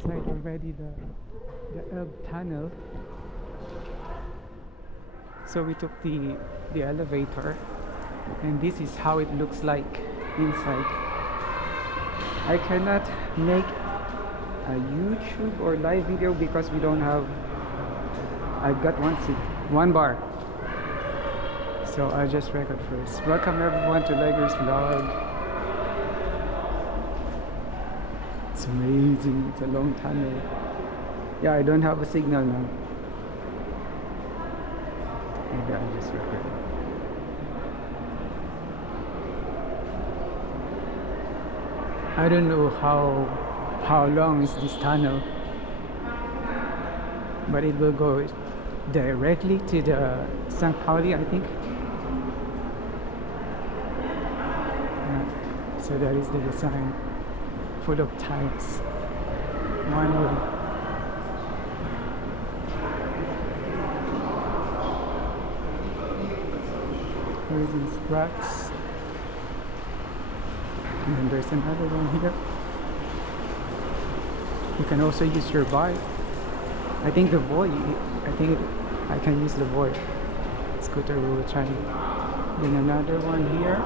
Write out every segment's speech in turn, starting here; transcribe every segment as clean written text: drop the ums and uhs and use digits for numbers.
inside already the Elb Tunnel. So we took the elevator, and this is how it looks like inside. I cannot make a YouTube or live video because we don't have. I've got one seat, one bar. So I'll just record first. Welcome everyone to Legger's vlog. It's amazing. It's a long tunnel. Yeah, I don't have a signal now. Maybe I'll just record. I don't know how long is this tunnel, but it will go directly to the St. Pauli, I think. Yeah. So that is the design, full of tiles, one way. Here's these racks, and then there's another one here. You can also use your bike. I think the Voi, I can use the Voi scooter. We will try. Then another one here.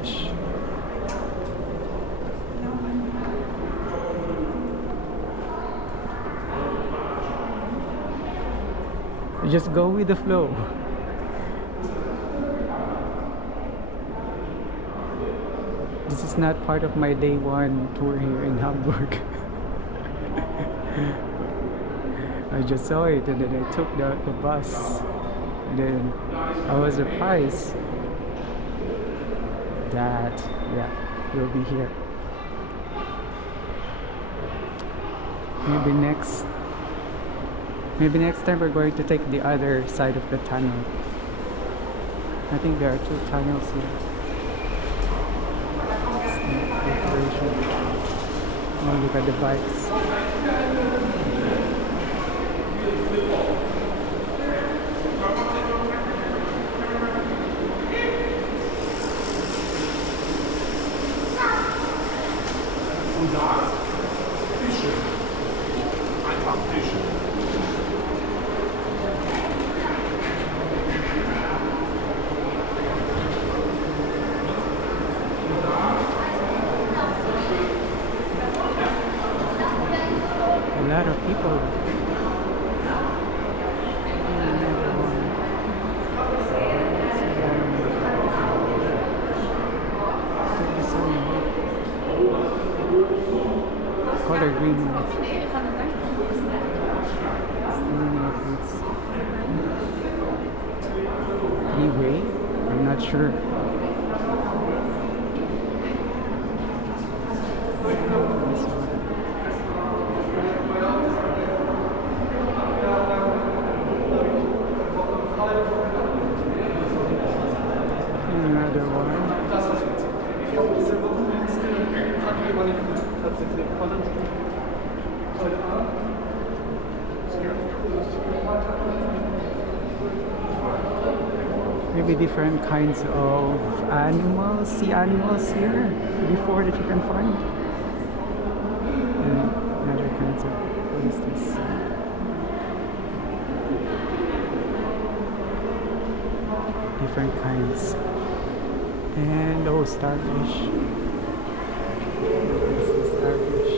Fish. You just go with the flow. This is not part of my day one tour here in Hamburg. I just saw it and then I took the bus, and then I was surprised that we'll be here. Maybe next time we're going to take the other side of the tunnel. I think there are two tunnels here. Oh, look at the bikes. Fische. Einfach Fische. A lot of people. Color green. Three-way? I'm not sure. Another one. Maybe different kinds of animals, sea animals here before that you can find. And other kinds of, what is this? Different kinds. And oh, starfish. This is starfish.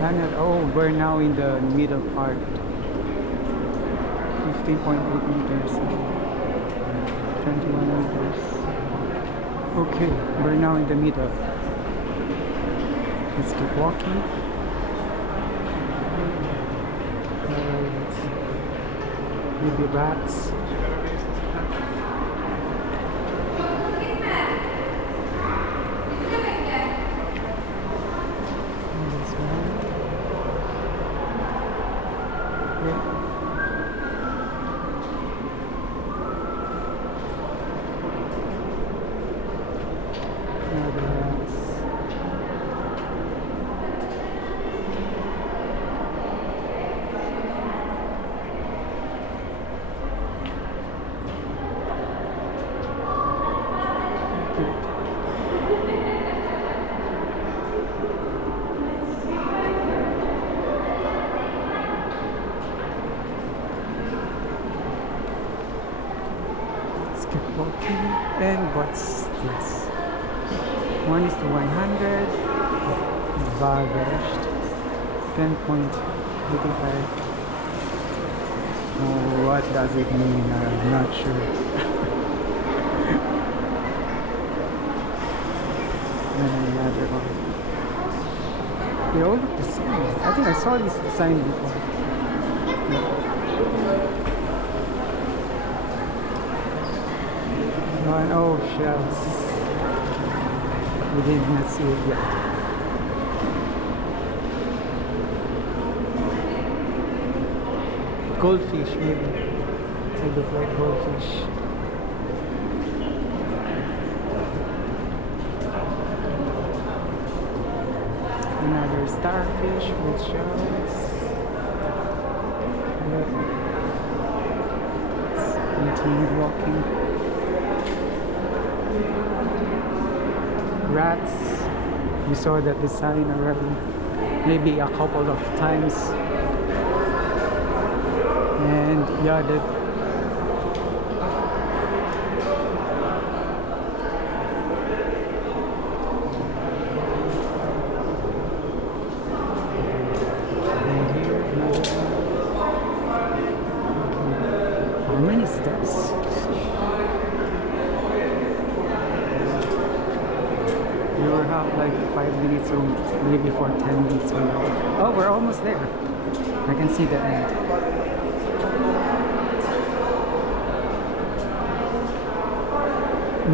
And oh, we're now in the middle part. 15.8 meters. 21 meters. Okay, we're now in the middle. Let's keep walking. Maybe rats. This one. Yeah. Another rats. keep walking. And what's this? 1:100. Vagashed. 10.85. Oh, what does it mean? I'm not sure. And another one. They all look the same. I think I saw this sign before. Oh, shells. We did not see it yet. Goldfish, maybe. They look like goldfish. Another starfish with shells. Let's continue walking. Rats. We saw that the sign already, maybe a couple of times. And yeah, that how many steps? We will have like 5 minutes or maybe for 10 minutes. Oh, we're almost there. I can see the end.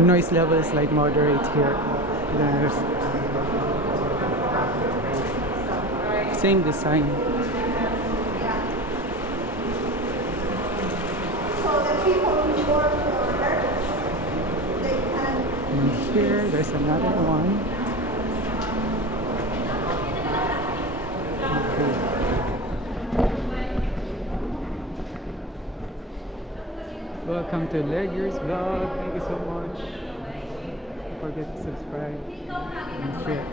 Noise level is like moderate here. Same design. And here there's another one. Okay. Welcome to Leggers Vlog. Thank you so much. Don't forget to subscribe and share.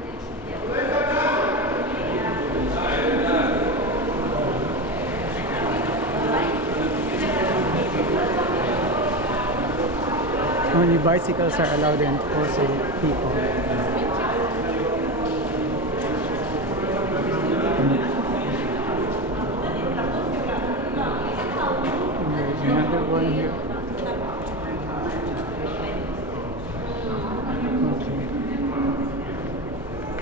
Only bicycles are allowed and also people. And there's another one here. Okay.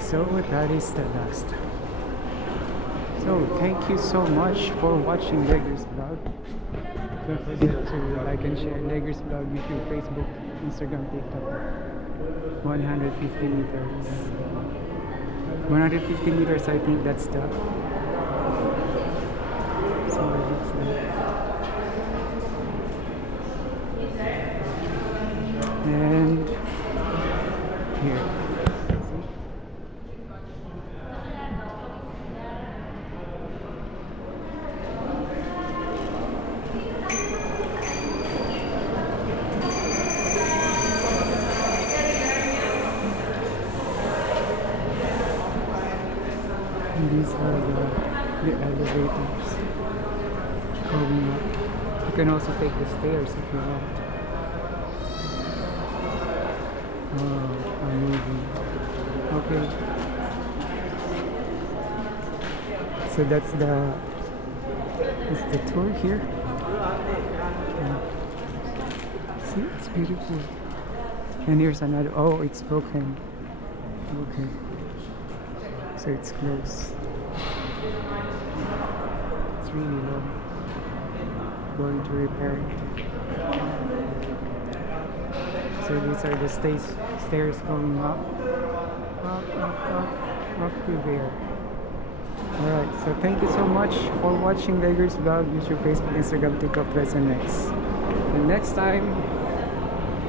So that is the last. So thank you so much for watching Leggers Vlog. Don't forget to like and share Leggers Vlog, YouTube, Facebook, Instagram, TikTok. 150 meters. 150 meters, I think that's the. So it looks like. And here. These are the elevators going up. You can also take the stairs if you want. Oh, amazing. Okay. So that's the tour here. See, it's beautiful. And here's another. Oh, it's broken. Okay. So it's close. It's really low. Going to repair it. So these are the stairs going up. Up to there. Alright, so thank you so much for watching Leggers Vlog. YouTube, Facebook, Instagram, TikTok, Press, and Next. And next time,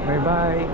bye bye.